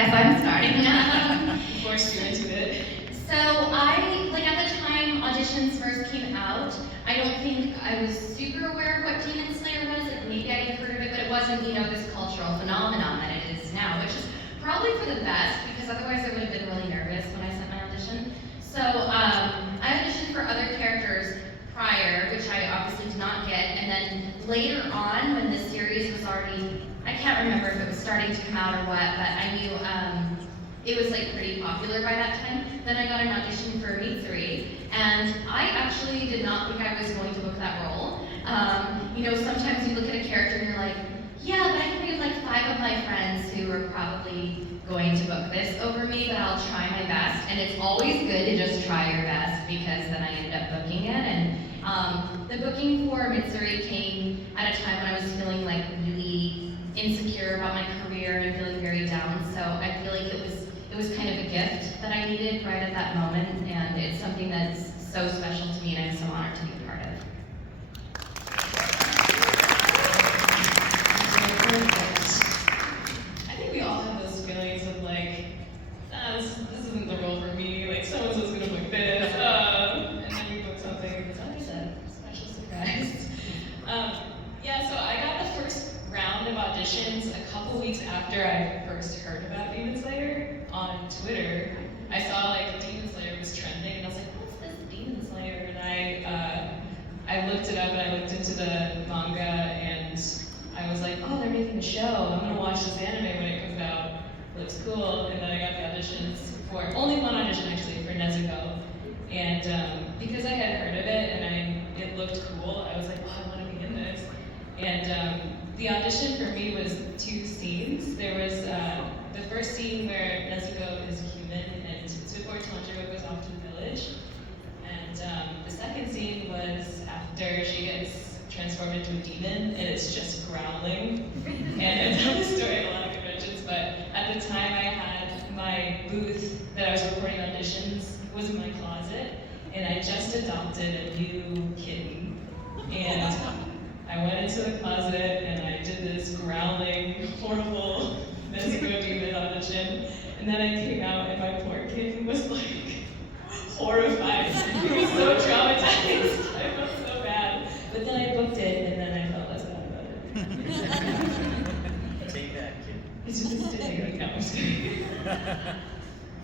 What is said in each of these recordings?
guess I'm starting. Forced you into it. So at the time auditions first came out, I don't think I was super aware of what Demon Slayer was. Like maybe I had heard of it, but it wasn't, this cultural phenomenon that it is now, which is probably for the best, because otherwise I would have been really nervous when I sent my audition. So I auditioned for other characters prior, which I obviously did not get, and then later on, when the series was already, I can't remember if it was starting to come out or what, but I knew it was like pretty popular by that time. Then I got an audition for Mitsuri, and I actually did not think I was going to book that role. Sometimes you look at a character and you're like, yeah, but I can think of like 5 of my friends who are probably going to book this over me, but I'll try my best. And it's always good to just try your best, because then I ended up booking it. And the booking for Mitsuri came at a time when I was feeling like really insecure about my career and feeling very down. So I feel like it was kind of a gift that I needed right at that moment, and it's something that's so special to me, and I'm so honored to be a part of. I think we all have those feelings of like, this isn't the role for me, like so-and-so's gonna book this, and then you book something, it's always a special surprise. So I got the first round of auditions a couple weeks after I first heard about Demon Slayer on Twitter. I saw like Demon Slayer was trending, and I was like, what's this Demon Slayer? And I looked it up, and I looked into the manga, and I was like, oh, they're making a show. I'm gonna watch this anime when it comes out. Looks cool. And then I got the auditions for, only one audition actually, for Nezuko. And because I had heard of it and it looked cool, I was like, oh, I want to be in this. And the audition for me was 2 scenes. There was the first scene where Nezuko is a human, and before Tanjiro goes off to the village. And the second scene was after she gets transformed into a demon, and it's just growling. And I tell this story at a lot of conventions, but at the time I had my booth that I was recording auditions was in my closet, and I just adopted a new kitten. And I went into the closet and I did this growling, horrible Nezuko demon audition, and then I came out and my poor kitten was like horrified. He was so traumatized. I felt so bad. But then I booked it, and then I felt less bad about it. Take that, kid. It's just a stick. No, I'm just kidding. I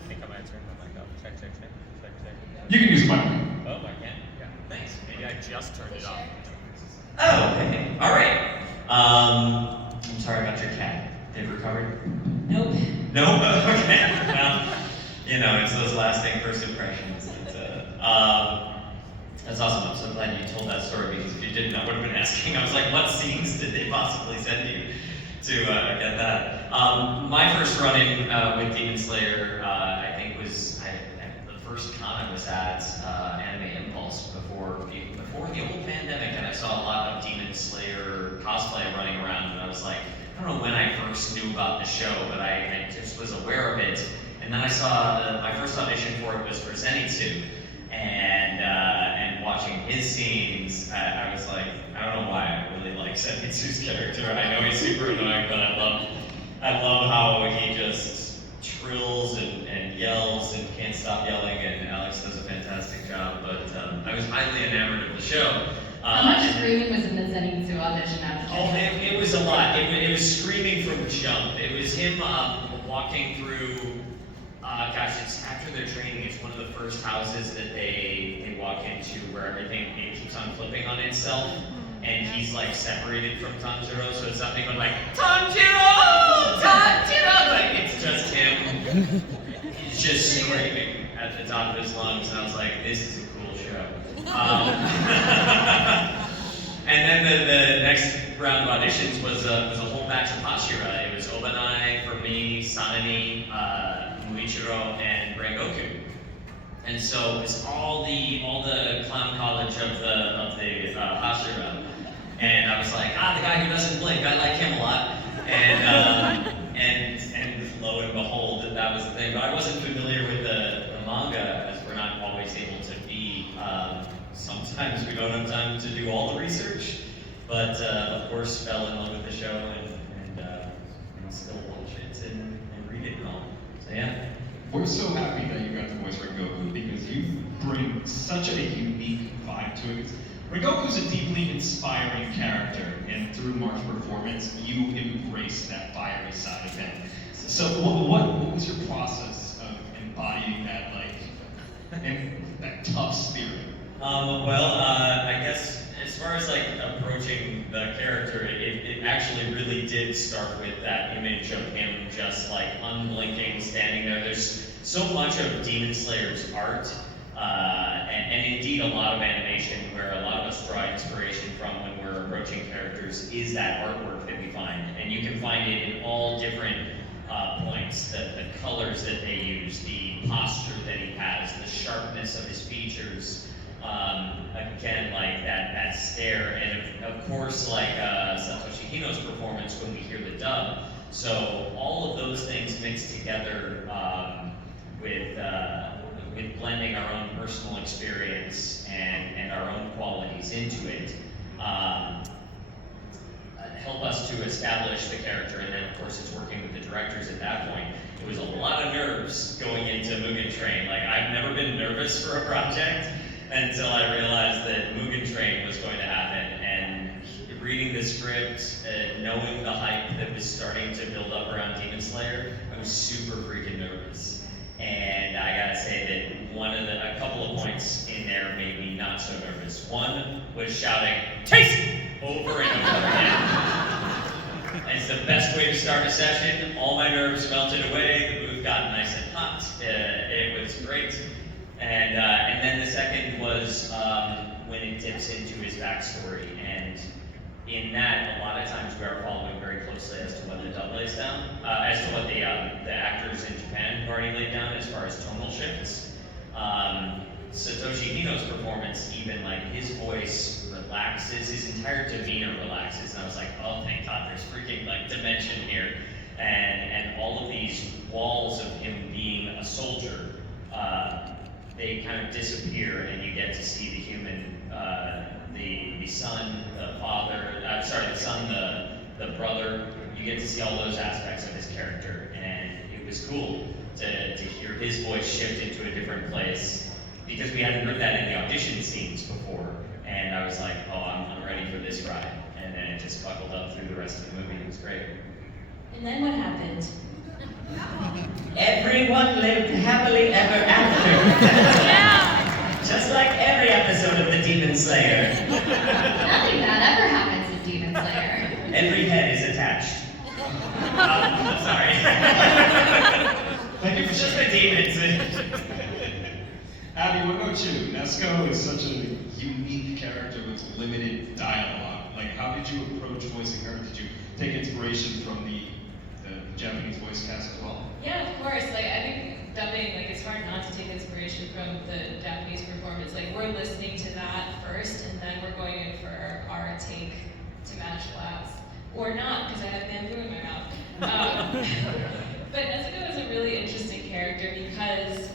think I might turn my mic off. Check. You can use the mic. Oh, I can? Yeah. Thanks. Maybe I just turned it off. Oh, okay. All right. I'm sorry about your cat. They've recovered? Nope. Nope? Okay. Well, it's those lasting first impressions. That's awesome. I'm so glad you told that story, because if you didn't, I would have been asking. I was like, what scenes did they possibly send you to get that? My first run-in with Demon Slayer, I think was the first con I was at, Anime Impulse, before the whole pandemic, and I saw a lot of Demon Slayer cosplay running around, and I was like, I don't know when I first knew about the show, but I just was aware of it. And then I saw my first audition for it was for Zenitsu, and watching his scenes, I was like, I don't know why I really like Zenitsu's character. I know he's super annoying, but I love how he just trills and yells and can't stop yelling, and Alex does a fantastic job. But I was highly enamored of the show. How much screaming was in the Zenitsu audition? It was a lot. It was screaming from jump. It was him walking through. It's after their training. It's one of the first houses that they walk into where everything keeps on flipping on itself, and he's like separated from Tanjiro, so it's nothing but like Tanjiro, like it's just him. He's just screaming at the top of his lungs, and I was like, this is a cool show. And then the next round of auditions was a whole batch of Hashira. It was Obanai for me, Sanani, Muichiro, and Rengoku. And so it's all the clown college of the Hashira. And I was like, the guy who doesn't blink, I like him a lot. And lo and behold, that was the thing. But I wasn't familiar with the manga, as we're not always able to be. Sometimes we don't have time to do all the research. But of course, fell in love with the show and still watch it and read it and all. Rengoku's a deeply inspiring character, and through Mark's performance, you embrace that fiery side of him. So what was your process of embodying that, that tough spirit? I guess as far as like approaching the character, it actually really did start with that image of him just like unblinking, standing there. There's so much of Demon Slayer's art, and indeed a lot of animation where a lot of us draw inspiration from when we're approaching characters is that artwork that we find. And you can find it in all different points, the colors that they use, the posture that he has, the sharpness of his features, again, like that stare, and of course, like Satoshi Hino's performance when we hear the dub. So all of those things mixed together with blending our own personal experience and our own qualities into it, help us to establish the character, and then of course it's working with the directors at that point. It was a lot of nerves going into Mugen Train. Like, I've never been nervous for a project until I realized that Mugen Train was going to happen. And reading the script, knowing the hype that was starting to build up around Demon Slayer, I was super freaking nervous. And I gotta say that a couple of points in there made me not so nervous. One was shouting, "Taste!" over and over again. And it's the best way to start a session. All my nerves melted away, the booth got nice and hot. It was great. And then the second was when it dips into his backstory. And in that, a lot of times we are following very closely as to what the dub lays down, as to what the actors in Japan have already laid down as far as tonal shifts. Satoshi Hino's performance, even like his voice relaxes, his entire demeanor relaxes, and I was like, oh, thank God, there's freaking like dimension here, and all of these walls of him being a soldier, they kind of disappear, and you get to see the human, the son, the father, the son, the brother. You get to see all those aspects of his character, and it was cool to hear his voice shift into a different place, because we hadn't heard that in the audition scenes before. And I was like, oh, I'm ready for this ride. And then it just buckled up through the rest of the movie. It was great. And then what happened? Everyone lived happily ever after. Just like every episode of The Demon Slayer. Nothing bad ever happens in Demon Slayer. Every head is attached. I'm sorry. Thank you for It's just sharing. the demons. Abby, what about you? Nesco is such a unique character with limited dialogue. Like, how did you approach voicing her? Did you take inspiration from the Japanese voice cast as well? Yeah, of course. Like, I think dubbing, like, it's hard not to take inspiration from the Japanese performance. Like, we're listening to that first, and then we're going in for our take to match Lab's. Or not, because I have bamboo in my mouth. But Nezuko is a really interesting character because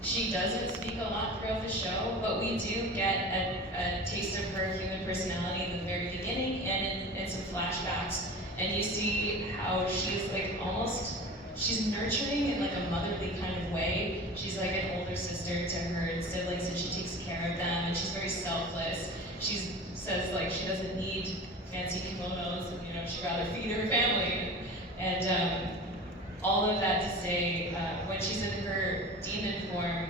she doesn't speak a lot throughout the show, but we do get a taste of her human personality in the very beginning and in some flashbacks. And you see how she's like she's nurturing in like a motherly kind of way. She's like an older sister to her siblings, and she takes care of them, and she's very selfless. She says like she doesn't need fancy kimonos, and she'd rather feed her family. And all of that to say, when she's in her demon form,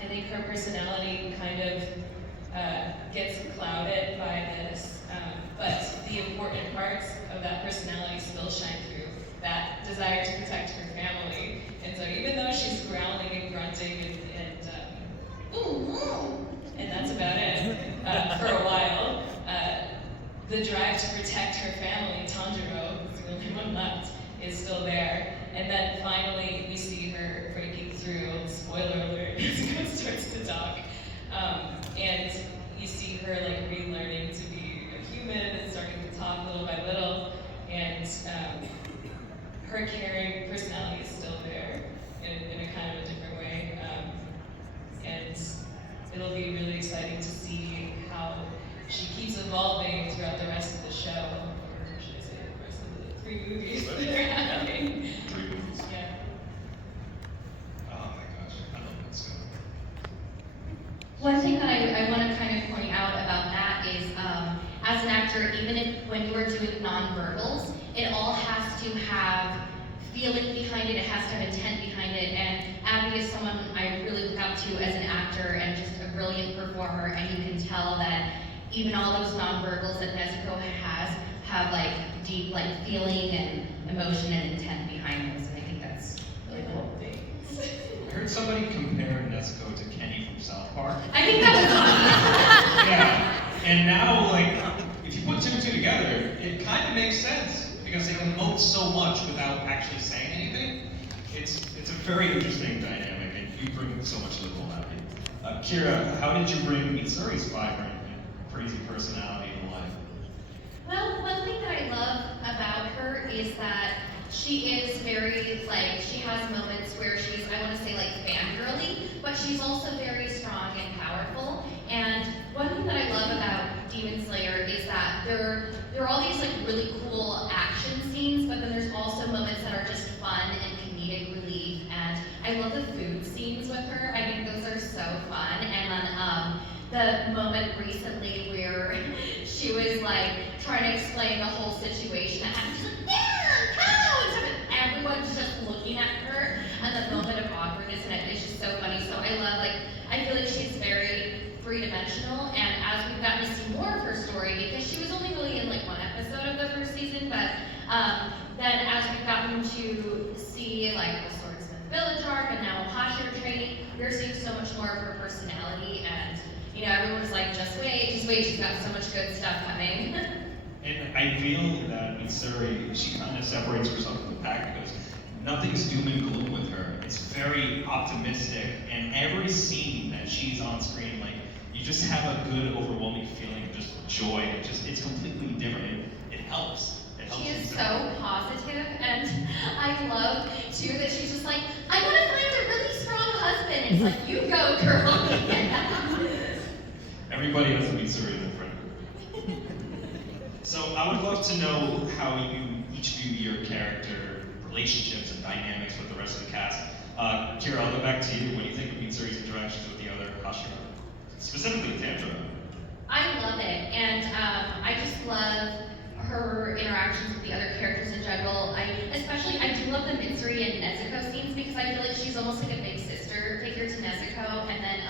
I think her personality kind of gets clouded by this, but the important parts of that personality still shine through. That desire to protect her family. And so even though she's growling and grunting and that's about it for a while, the drive to protect her family, Tanjiro, who's the only one left, is still there. And then finally we see her breaking through, spoiler alert, Nezuko starts to talk. And you see her like relearning to be a human and starting to talk little by little. And her caring personality is still there in a kind of a different way. And it'll be really exciting to see how she keeps evolving throughout the rest of the show. Or should I say the rest of the 3 movies that they're having? 3 movies. Yeah. Oh my gosh, I love Nesco. One thing that I want to kind of point out about actor, even if when you are doing nonverbals, it all has to have feeling behind it, it has to have intent behind it, and Abby is someone I really look up to as an actor and just a brilliant performer, and you can tell that even all those nonverbals that Nezuko has have like deep like feeling and emotion and intent behind those, and I think that's really cool. I heard somebody compare Nezuko to Kenny from South Park. I think that was Yeah, and now like, if you put two and two together, it kind of makes sense because they emote so much without actually saying anything. It's a very interesting dynamic, and you bring so much to the role, Abby. Kira, how did you bring Mitsuri's vibrant and crazy personality to life? Well, one thing that I love about her is that she is very, like, she has moments where she's, I want to say, like, fangirly, but she's also very strong and powerful. And one thing that I love about Demon Slayer is that there are all these, like, really cool action scenes, but then there's also moments that are just fun and comedic relief. And I love the food scenes with her. I think those are so fun. And then, the moment recently where she was like trying to explain the whole situation and she's like, yeah, cow, and stuff, and everyone's just looking at her and the moment of awkwardness, and it's just so funny. So I love, like, I feel like she's very three-dimensional, and as we've gotten to see more of her story, because she was only really in like one episode of the first season, but then as we've gotten to see like the Swordsmith Village arc and now Hashira training, we're seeing so much more of her personality, and you know, everyone's like, just wait, she's got so much good stuff coming. And I feel that Mitsuri, she kind of separates herself from the pack because nothing's doom and gloom with her. It's very optimistic, and every scene that she's on screen, like, you just have a good, overwhelming feeling of just joy. It's completely different. It helps. It helps. She is Mitsuri. so positive, and I love too that she's just like, I want to find a really strong husband. It's like, you go, girl. Everybody has a Mitsuri in their friend group. So I would love to know how you each view your character relationships and dynamics with the rest of the cast. Kira, I'll go back to you. What do you think of Mitsuri's interactions with the other Hashira? Specifically Tanjiro. I love it, and I just love her interactions with the other characters in general. I do love the Mitsuri and Nezuko scenes because I feel like she's almost like a big sister figure to Nezuko, and then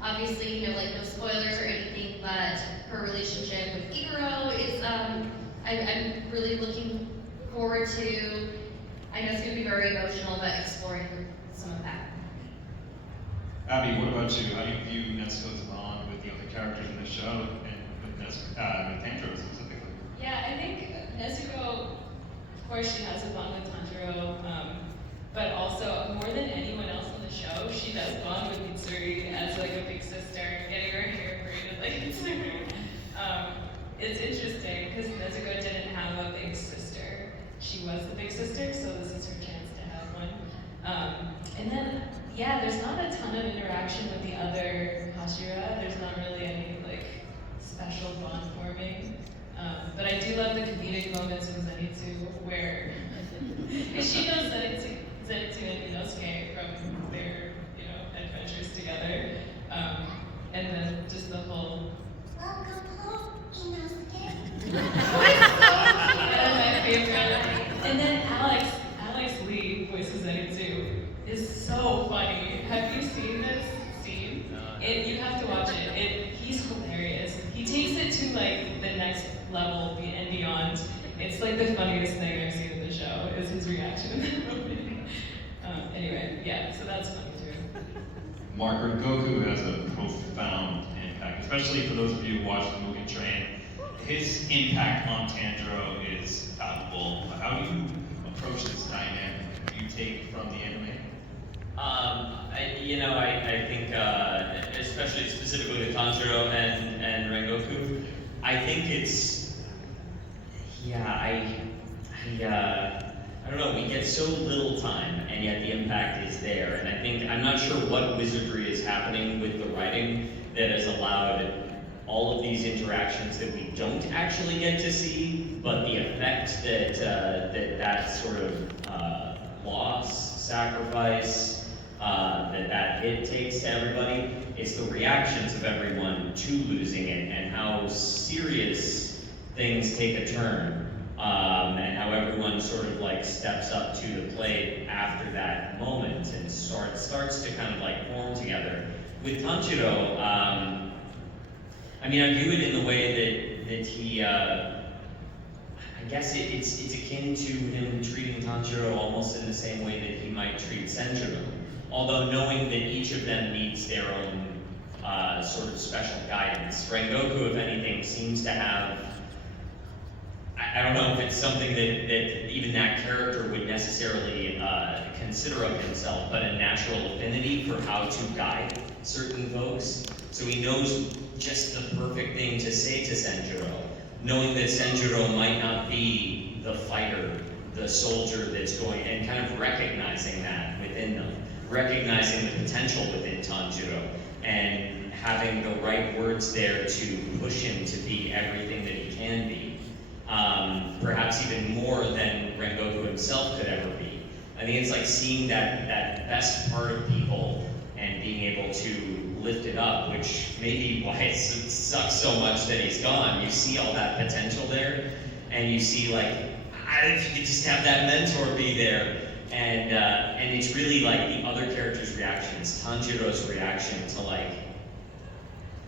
obviously, you know, like no spoilers or anything, but her relationship with Iguro is, I'm really looking forward to, I know it's going to be very emotional, but exploring some of that. Abby, what about you? How do you view Nezuko's bond with the other characters in the show and with Tanjiro specifically? Yeah, I think Nezuko, of course, she has a bond with Tanjiro, but also more than anyone else on the show, she does bond with Mitsuri as like a big sister, getting her hair braided like Mitsuri. It's interesting because Nezuko didn't have a big sister. She was the big sister, so this is her chance to have one. And then, yeah, there's not a ton of interaction with the other Hashira. There's not really any like special bond forming. But I do love the comedic moments with Zenitsu where she knows Zenitsu and Inosuke from their, you know, adventures together. And then just the whole welcome home, Inosuke. My favorite. And then Alex Lee voices Zenitsu is so funny. Have you seen this scene? You have to watch it. He's hilarious. He takes it to like the next level and beyond. It's like the funniest thing I've seen in the show is his reaction in that moment. Anyway, yeah, so that's funny too. Margaret, Goku has a profound impact, especially for those of you who watched the movie Train. His impact on Tanjiro is palpable. How do you approach this dynamic? Do you take from the anime? I think, especially specifically with Tanjiro and Rengoku, I think it's, I don't know, we get so little time, and yet the impact is there. And I think, I'm not sure what wizardry is happening with the writing that has allowed all of these interactions that we don't actually get to see, but the effect that sort of loss, sacrifice, that hit takes to everybody. It's the reactions of everyone to losing it and how serious things take a turn, and how everyone sort of like steps up to the plate after that moment and starts to kind of like form together. With Tanjiro, I mean, I view it in the way that he, I guess it's akin to him treating Tanjiro almost in the same way that he might treat Senjuro, although knowing that each of them needs their own sort of special guidance. Rengoku, if anything, seems to have, I don't know if it's something that even that character would necessarily consider of himself, but a natural affinity for how to guide certain folks. So he knows just the perfect thing to say to Senjuro, knowing that Senjuro might not be the fighter, the soldier that's going, and kind of recognizing that within them, recognizing the potential within Tanjiro, and having the right words there to push him to be everything that he can be. Perhaps even more than Rengoku himself could ever be. I think it's like seeing that best part of people and being able to lift it up, which may be why it sucks so much that he's gone. You see all that potential there, and you see like, if you could just have that mentor be there, and it's really like the other characters' reactions, Tanjiro's reaction to like,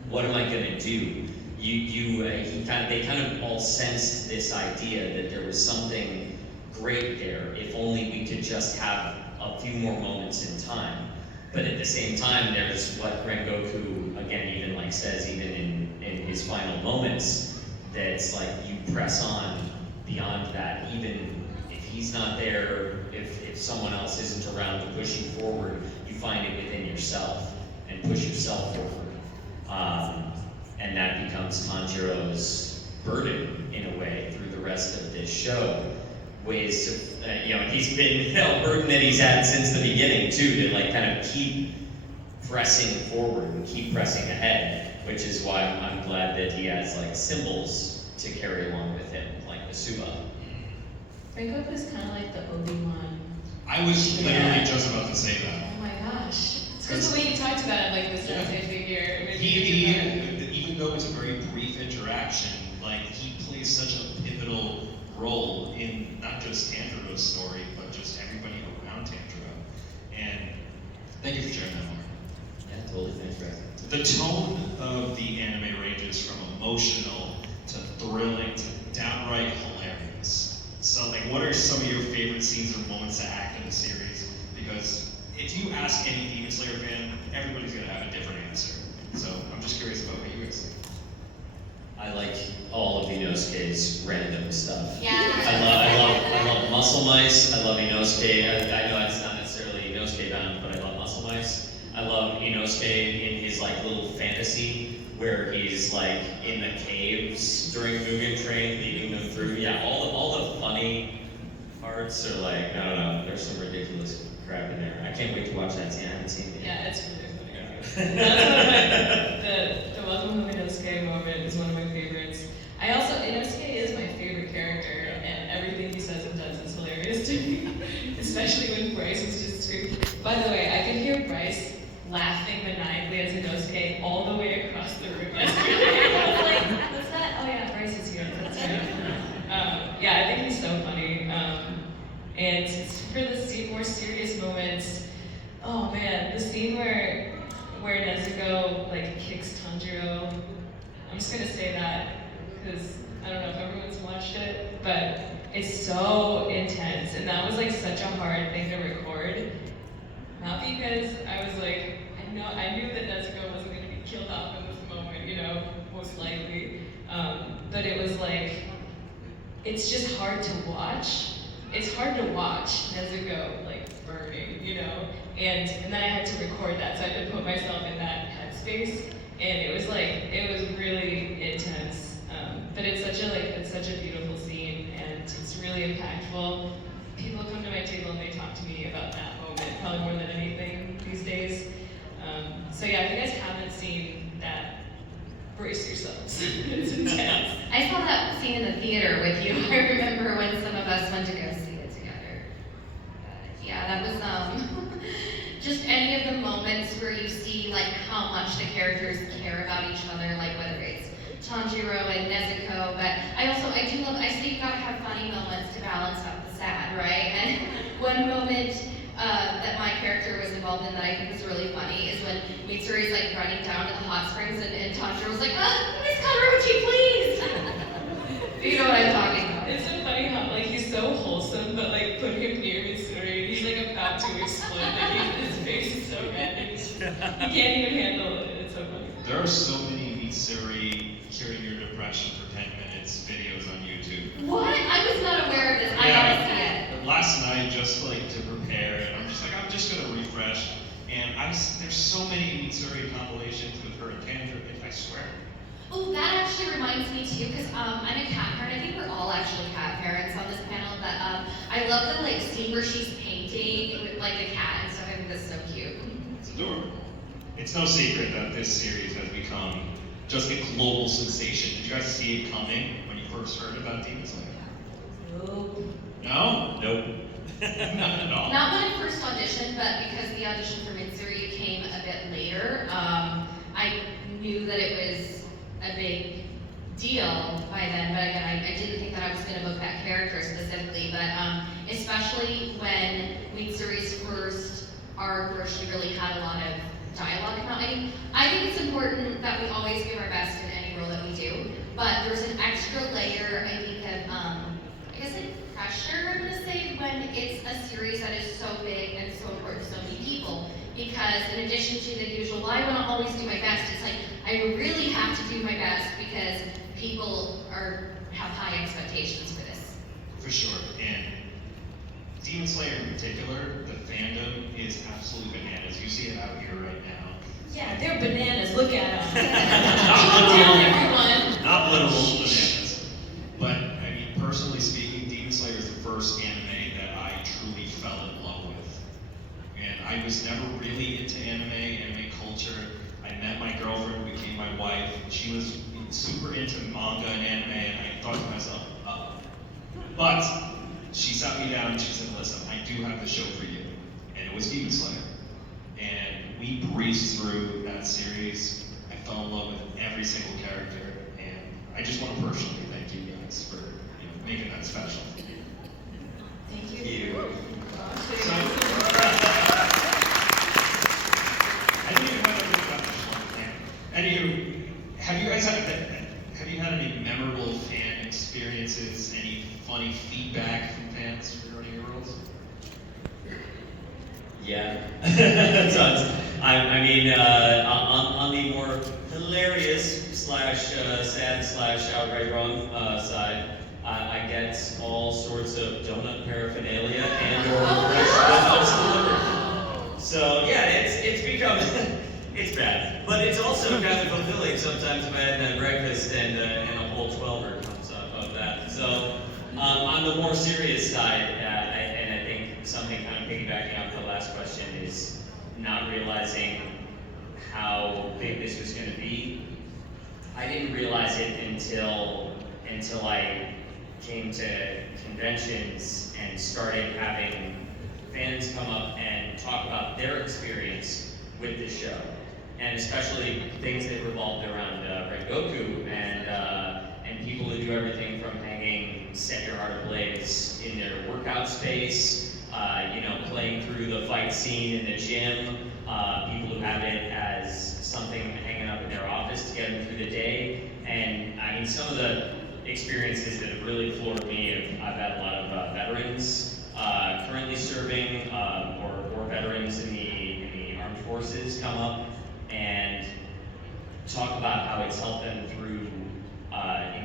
what am I gonna do? They kind of all sensed this idea that there was something great there, if only we could just have a few more moments in time. But at the same time, there's what Rengoku, again, even like says, even in his final moments, that it's like you press on beyond that, even if he's not there, if someone else isn't around to push you forward, you find it within yourself and push yourself forward. And that becomes Tanjiro's burden, in a way, through the rest of this show. Ways to, he's been a burden that he's had since the beginning, too, to like kind of keep pressing forward and keep pressing ahead, which is why I'm glad that he has like symbols to carry along with him, like the Suba. Rengoku is kind of like the Obi-Wan. I was literally just about to say that. Oh my gosh. It's because the way you talked about it, like the sensei figure. Even though it's a very brief interaction, like he plays such a pivotal role in not just Tanjiro's story, but just everybody around Tanjiro. And thank you for sharing that, Mark. Yeah, totally. Thanks, Rex. The tone of the anime ranges from emotional to thrilling to downright hilarious. So, like, what are some of your favorite scenes or moments to act in the series? Because if you ask any Demon Slayer fan, everybody's gonna have a different answer. So, I'm just curious about what you guys think. I like all of Inosuke's random stuff. Yeah. I love Muscle Mice. I love Inosuke. I know it's not necessarily Inosuke bound, but I love Muscle Mice. I love Inosuke in his like little fantasy where he's like in the caves during Mugen Train, leading them through. Yeah, all the funny parts are like, I don't know, there's some ridiculous crap in there. I can't wait to watch that scene. I haven't seen it yet. Yeah, it's really funny. That's one of the Welcome Home Inosuke moment is one of my favorites. Inosuke is my favorite character, and everything he says and does is hilarious to me. Especially when Bryce is just screaming. By the way, I could hear Bryce laughing maniacally as Inosuke all the way across the room yesterday. I was like, what's that? Oh yeah, Bryce is here, that's right. Yeah, I think he's so funny. And for the more serious moments, oh man, the scene where Nezuko like kicks Tanjiro. I'm just gonna say that because I don't know if everyone's watched it, but it's so intense, and that was like such a hard thing to record. Not because I was like, I knew that Nezuko wasn't gonna be killed off in this moment, most likely. But it was like, it's just hard to watch. It's hard to watch Nezuko like burning, and then I had to record that, so I had to put myself in that headspace, and it was really intense. But it's such a beautiful scene, and it's really impactful. People come to my table and they talk to me about that moment, probably more than anything these days. So yeah, if you guys haven't seen that, brace yourselves. It's intense. I saw that scene in the theater with you. I remember when some of us went to go see it together. Yeah, that was just any of the moments where you see like how much the characters care about each other, like whether it's Tanjiro and Nezuko, but I do love, I say you gotta have funny moments to balance out the sad, right? And one moment that my character was involved in that I think was really funny is when Mitsuri's like running down to the hot springs and Tanjiro was like, Miss Karuchi, please! You know what I'm talking about. It's so funny how like he's so wholesome, but like put him near Mitsuri, he's like about to explode. Like his face is so red, and he can't even handle it. It's so funny. There are so many Mitsuri curing your depression for 10 minutes videos on YouTube. What? I was not aware of this. I gotta see it. Last night, just like to prepare, and I'm just like, I'm just gonna refresh. And there's so many Mitsuri compilations with her and Tanjiro, I swear. Oh, that actually reminds me too, because I'm a cat parent. I think we're all actually cat parents on this panel, but I love the like scene where she's painting with like the cat and stuff. I think that's so cute. It's adorable. It's no secret that this series has become just a global sensation. Did you guys see it coming when you first heard about Demon Slayer? Nope. No? Nope. Not at all. Not when I first auditioned, but because the audition for Mitsuri came a bit later, I knew that it was a big deal by then, but again, I didn't think that I was going to book that character specifically, but especially when Mitsuri's first arc where she really had a lot of dialogue come out. I think it's important that we always give our best in any role that we do, but there's an extra layer, I think, of, I guess like pressure, I'm going to say, when it's a series that is so big and so important to so many people. Because in addition to the usual, well, I want to always do my best, it's like, I really have to do my best because people have high expectations for this. For sure. And Demon Slayer in particular, the fandom is absolutely bananas. You see it out here right now. Yeah, they're bananas. Look at them. Not Calm down, literal. everyone. Not literal bananas. But, I mean, personally speaking, Demon Slayer is the first anime that I truly fell in love with. And I was never really into anime culture. I met my girlfriend, who became my wife. She was super into manga and anime, and I thought to myself, uh-oh. But she sat me down and she said, listen, I do have the show for you. And it was Demon Slayer. And we breezed through that series. I fell in love with every single character. And I just want to personally thank you guys for making that special. Thank You. So, I think we might have looked at this one. Anywho, have you had any memorable fan experiences? Any funny feedback from fans regarding your roles? Yeah, tons. I mean, on the more hilarious slash sad slash outright wrong side, I get all sorts of donut paraphernalia and or fresh donuts delivered. So yeah, it's become it's bad, but it's also kind of fulfilling sometimes if I had that breakfast and a whole 12er comes up of that. So on the more serious side, and I think something kind of piggybacking off the last question is not realizing how big this was going to be. I didn't realize it until I came to conventions and started having fans come up and talk about their experience with the show, and especially things that revolved around Rengoku and people who do everything from hanging Set Your Heart Ablaze in their workout space, playing through the fight scene in the gym, people who have it as something hanging up in their office to get them through the day. And I mean, some of the experiences that have really floored me, I've had a lot of veterans currently serving or veterans in the armed forces come up and talk about how it's helped them through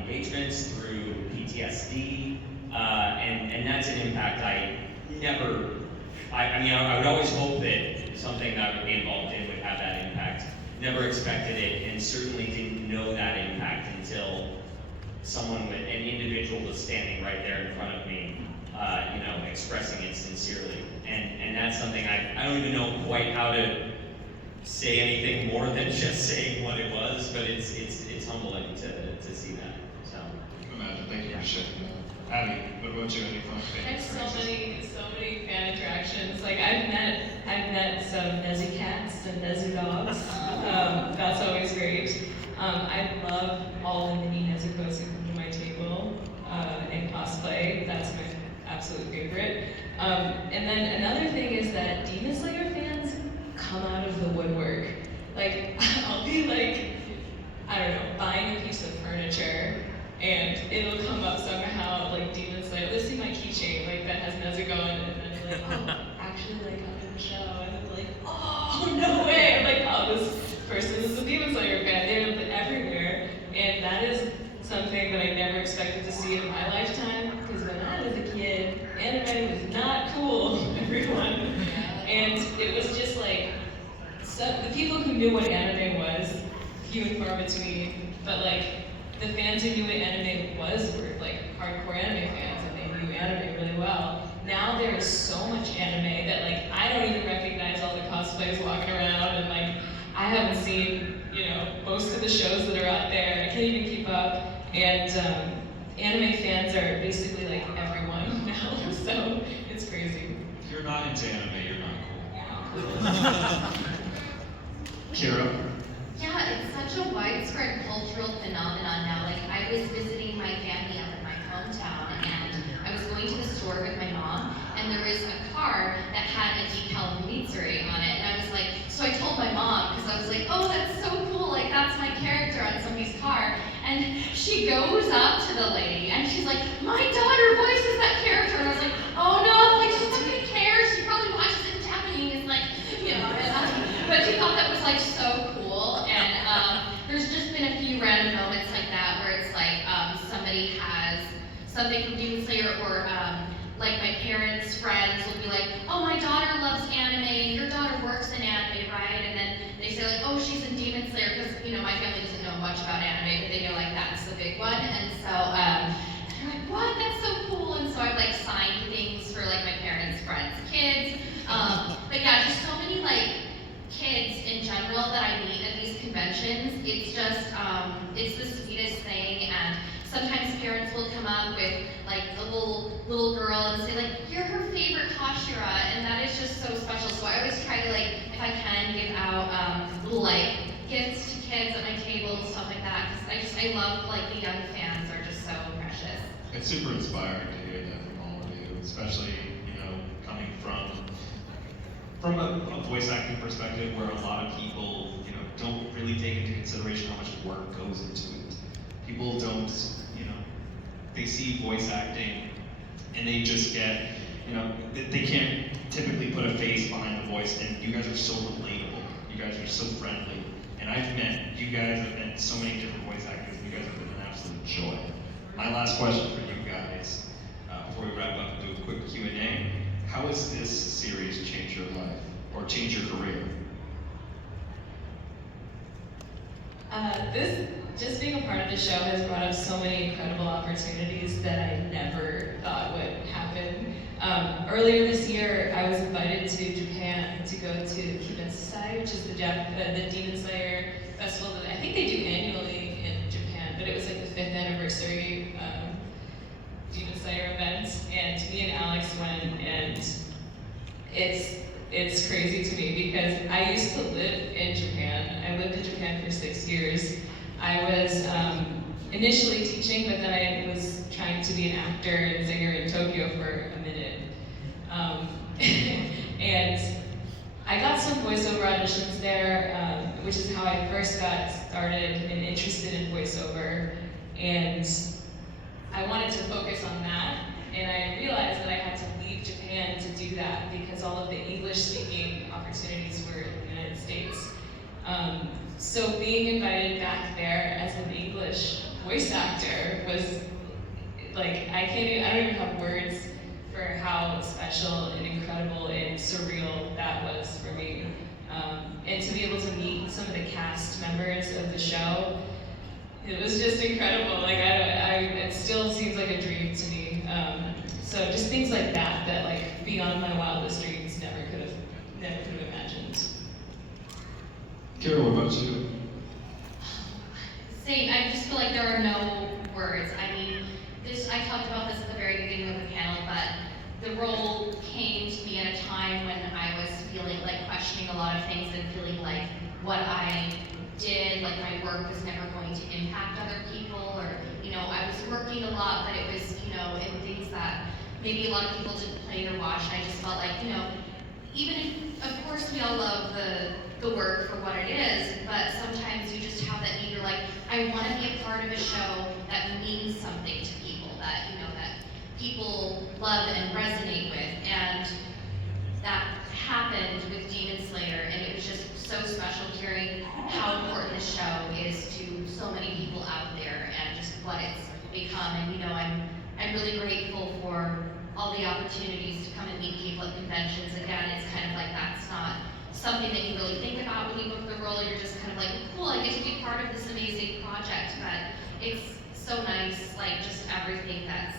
engagements, through PTSD, and that's an impact I would always hope that something that I would be involved in would have that impact. Never expected it, and certainly didn't know that impact until someone with an individual was standing right there in front of me, expressing it sincerely. And that's something I don't even know quite how to say anything more than just saying what it was, but it's humbling to see that. So. Imagine. Thank you for sharing that. Abby, what about you? Any fun fan I have experiences? so many fan attractions. Like I've met some Nezu cats and Nezu dogs. That's always great. I love all the mini Nezuko's who come to my table and cosplay. That's my absolute favorite. And then another thing is that Demon Slayer fans come out of the woodwork. Like, I'll be like, I don't know, buying a piece of furniture, and it'll come up somehow, like Demon Slayer. Let's see my keychain, like that has Nezuko in it, and then like, oh, actually, like I'm in the show, and I'm like, oh, no way! I'm like, oh, this person is a Demon Slayer fan. They're everywhere, and that is something that I never expected to see in my lifetime. Because when I was a kid, anime was not cool, everyone, and it was just like, the people who knew what anime was, few and far between, but like the fans who knew what anime was were like hardcore anime fans and they knew anime really well. Now there is so much anime that like I don't even recognize all the cosplays walking around, and like I haven't seen, you know, most of the shows that are out there. I can't even keep up, and anime fans are basically like everyone now, so it's crazy. If you're not into anime, you're not cool. Kira? Yeah, it's such a widespread cultural phenomenon now. Like, I was visiting my family up in my hometown, and I was going to the store with my mom, and there was a car that had a decal of Mitsuri on it, and I was like, so I told my mom, because I was like, oh, that's so cool, like, that's my character on somebody's car, and she goes up to the lady, and she's like, my daughter voices that character, and I was like, oh no, like, she's not gonna care, she probably watches it in Japanese, like, you know, but she thought that was like so cool, and there's just been a few random moments like that where it's like somebody has something from Demon Slayer, or like my parents' friends will be like, oh, my daughter loves anime, your daughter works in anime, right? And then they say like, oh, she's in Demon Slayer, because you know my family doesn't know much about anime, but they know like that's the big one, and so they're like, what? That's so cool, and so I've like signed things for like my parents' friends' kids, but yeah, just so many like kids in general that I meet at these conventions. It's just, it's the sweetest thing, and sometimes parents will come up with like a little girl and say like, you're her favorite Hashira, and that is just so special. So I always try to like, if I can, give out little like gifts to kids at my table and stuff like that, because I love like the young fans are just so precious. It's super inspiring to hear that from all of you, especially, you know, coming from a voice acting perspective where a lot of people, you know, don't really take into consideration how much work goes into it. People don't, you know, they see voice acting and they just get, you know, they can't typically put a face behind the voice, and you guys are so relatable. You guys are so friendly. And you guys have met so many different voice actors, and you guys have been an absolute joy. My last question for you guys, before we wrap up and do a quick Q&A, how has this series changed your life, or changed your career? Just being a part of the show has brought up so many incredible opportunities that I never thought would happen. Earlier this year, I was invited to Japan to go to Kibensai, which is the Demon Slayer festival that I think they do annually in Japan, but it was like the 5th anniversary Demon Slayer event, and me and Alex went, and it's crazy to me because I used to live in Japan. I lived in Japan for 6 years. I was initially teaching, but then I was trying to be an actor and singer in Tokyo for a minute. And I got some voiceover auditions there, which is how I first got started and interested in voiceover. And I wanted to focus on that, and I realized that I had to leave Japan to do that because all of the English-speaking opportunities were in the United States. So being invited back there as an English voice actor was like, I don't even have words for how special and incredible and surreal that was for me. And to be able to meet some of the cast members of the show, it was just incredible. Like it still seems like a dream to me. So just things like that like beyond my wildest dreams never could have imagined. Kira, what about you? Same, I just feel like there are no words. I mean, I talked about this at the very beginning of the panel, but the role came to me at a time when I was feeling like questioning a lot of things and feeling like what I did, like my work was never going to impact other people, or, I was working a lot, but it was, in things that maybe a lot of people didn't play or watch, and I just felt like, even if, of course, we all love the work for what it is, but sometimes you just have that need, you're like, I want to be a part of a show that means something to people, that, that people love and resonate with, and that happened with Demon Slayer, and it was just so special hearing how important this show is to so many people out there, and just what it's become, and I'm really grateful for all the opportunities to come and meet people at conventions. Again, it's kind of like that's not something that you really think about when you book the role. You're just kind of like, cool, I get to be part of this amazing project. But it's so nice, like just everything that's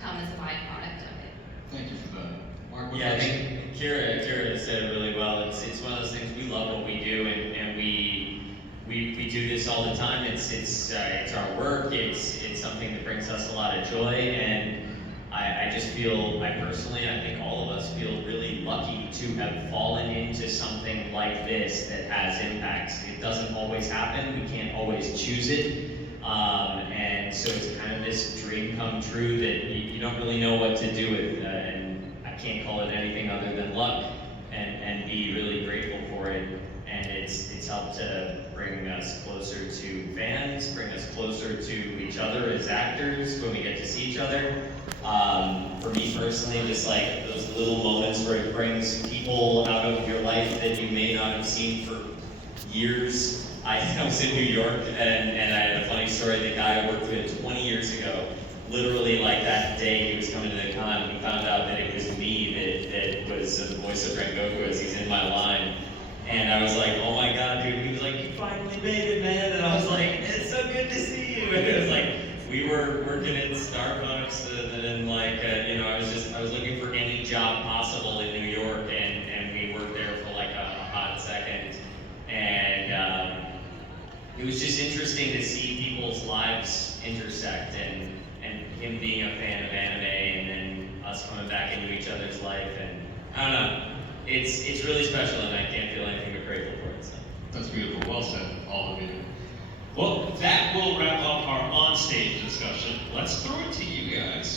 come as a byproduct of it. Thank you for that. Mark, what Yeah, I about you? think Kira said it really well. It's one of those things, we love what we do, and we do this all the time. It's our work. It's something that brings us a lot of joy, and I just feel, I personally, I think all of us feel really lucky to have fallen into something like this that has impact. It doesn't always happen. We can't always choose it. And so it's kind of this dream come true that you don't really know what to do with, and I can't call it anything other than luck, and be really grateful for it. And it's helped to bring us closer to fans, bring us closer to each other as actors when we get to see each other. For me personally, just like those little moments where it brings people out of your life that you may not have seen for years. I was in New York, and I had a funny story. The guy I worked with 20 years ago, literally like that day he was coming to the con, he found out that it was me that was the voice of Rengoku as he's in my line. And I was like, oh my god, dude. He was like, you finally made it, man. And I was like, it's so good to see you. And it was like, we were working at Starbucks, and like, I was looking for any job possible in New York, and we worked there for like a hot second. And it was just interesting to see people's lives intersect, and him being a fan of anime, and then us coming back into each other's life, and I don't know. It's really special, and I can't feel anything but grateful for it. So. That's beautiful. Well said, all of you. Well, that will wrap up our on-stage discussion. Let's throw it to you guys.